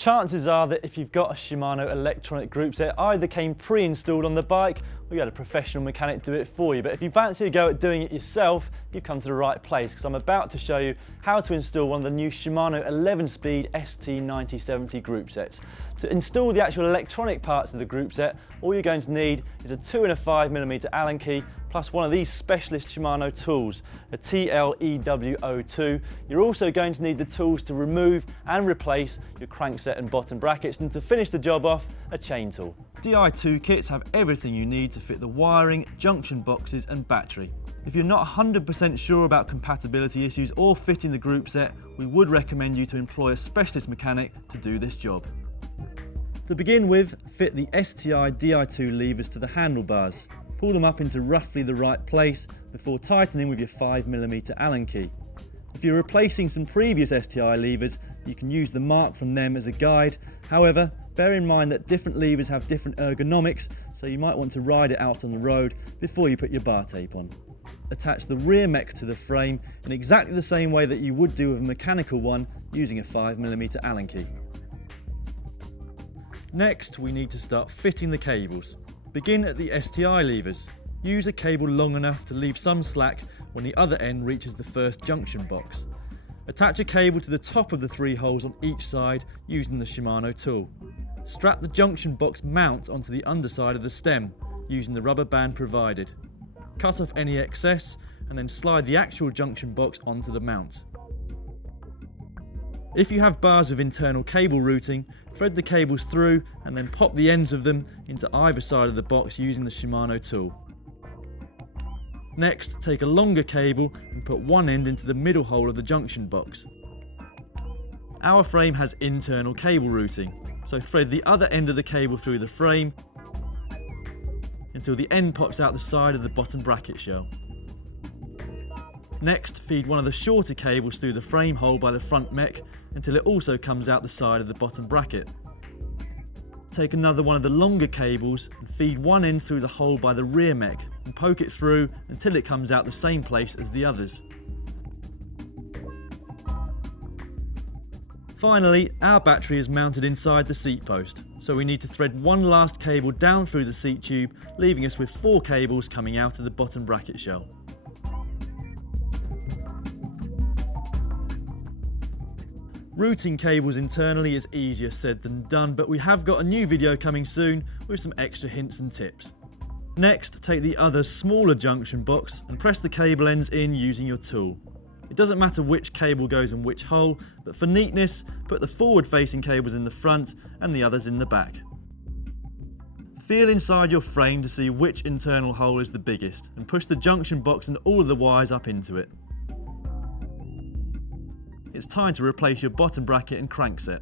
Chances are that if you've got a Shimano electronic group set, either came pre-installed on the bike or you had a professional mechanic do it for you. But if you fancy a go at doing it yourself, you've come to the right place, because I'm about to show you how to install one of the new Shimano 11-speed ST9070 group sets. To install the actual electronic parts of the group set, all you're going to need is a 2.5mm Allen key plus one of these specialist Shimano tools, a TLEW02. You're also going to need the tools to remove and replace your crankset and bottom brackets, and to finish the job off, a chain tool. Di2 kits have everything you need to fit the wiring, junction boxes and battery. If you're not 100% sure about compatibility issues or fitting the group set, we would recommend you to employ a specialist mechanic to do this job. To begin with, fit the STI Di2 levers to the handlebars. Pull them up into roughly the right place before tightening with your 5mm Allen key. If you're replacing some previous STI levers, you can use the mark from them as a guide. However, bear in mind that different levers have different ergonomics, so you might want to ride it out on the road before you put your bar tape on. Attach the rear mech to the frame in exactly the same way that you would do with a mechanical one using a 5mm Allen key. Next, we need to start fitting the cables. Begin at the STI levers. Use a cable long enough to leave some slack when the other end reaches the first junction box. Attach a cable to the top of the 3 holes on each side using the Shimano tool. Strap the junction box mount onto the underside of the stem using the rubber band provided. Cut off any excess and then slide the actual junction box onto the mount. If you have bars with internal cable routing, thread the cables through and then pop the ends of them into either side of the box using the Shimano tool. Next, take a longer cable and put one end into the middle hole of the junction box. Our frame has internal cable routing, so thread the other end of the cable through the frame until the end pops out the side of the bottom bracket shell. Next, feed one of the shorter cables through the frame hole by the front mech until it also comes out the side of the bottom bracket. Take another one of the longer cables and feed one end through the hole by the rear mech and poke it through until it comes out the same place as the others. Finally, our battery is mounted inside the seat post, so we need to thread one last cable down through the seat tube, leaving us with 4 cables coming out of the bottom bracket shell. Routing cables internally is easier said than done, but we have got a new video coming soon with some extra hints and tips. Next, take the other smaller junction box and press the cable ends in using your tool. It doesn't matter which cable goes in which hole, but for neatness, put the forward facing cables in the front and the others in the back. Feel inside your frame to see which internal hole is the biggest and push the junction box and all of the wires up into it. It's time to replace your bottom bracket and crankset.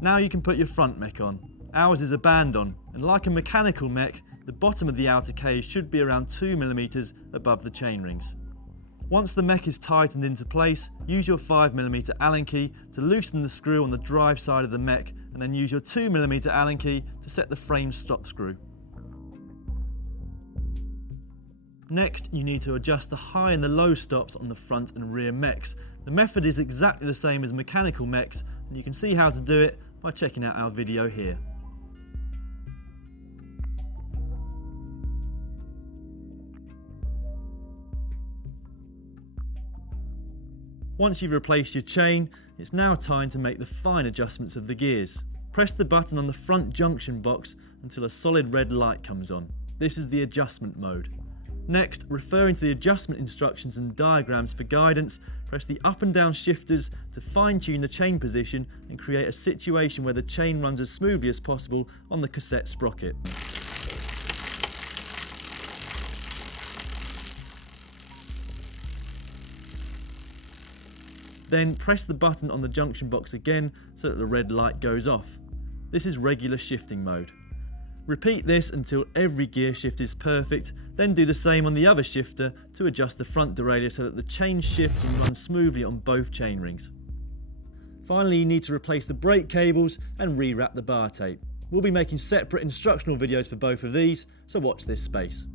Now you can put your front mech on. Ours is a band-on, and like a mechanical mech, the bottom of the outer cage should be around 2mm above the chainrings. Once the mech is tightened into place, use your 5mm Allen key to loosen the screw on the drive side of the mech, and then use your 2mm Allen key to set the frame stop screw. Next, you need to adjust the high and the low stops on the front and rear mechs. The method is exactly the same as mechanical mechs, and you can see how to do it by checking out our video here. Once you've replaced your chain, it's now time to make the fine adjustments of the gears. Press the button on the front junction box until a solid red light comes on. This is the adjustment mode. Next, referring to the adjustment instructions and diagrams for guidance, press the up and down shifters to fine-tune the chain position and create a situation where the chain runs as smoothly as possible on the cassette sprocket. Then press the button on the junction box again so that the red light goes off. This is regular shifting mode. Repeat this until every gear shift is perfect, then do the same on the other shifter to adjust the front derailleur so that the chain shifts and runs smoothly on both chain rings. Finally, you need to replace the brake cables and rewrap the bar tape. We'll be making separate instructional videos for both of these, so watch this space.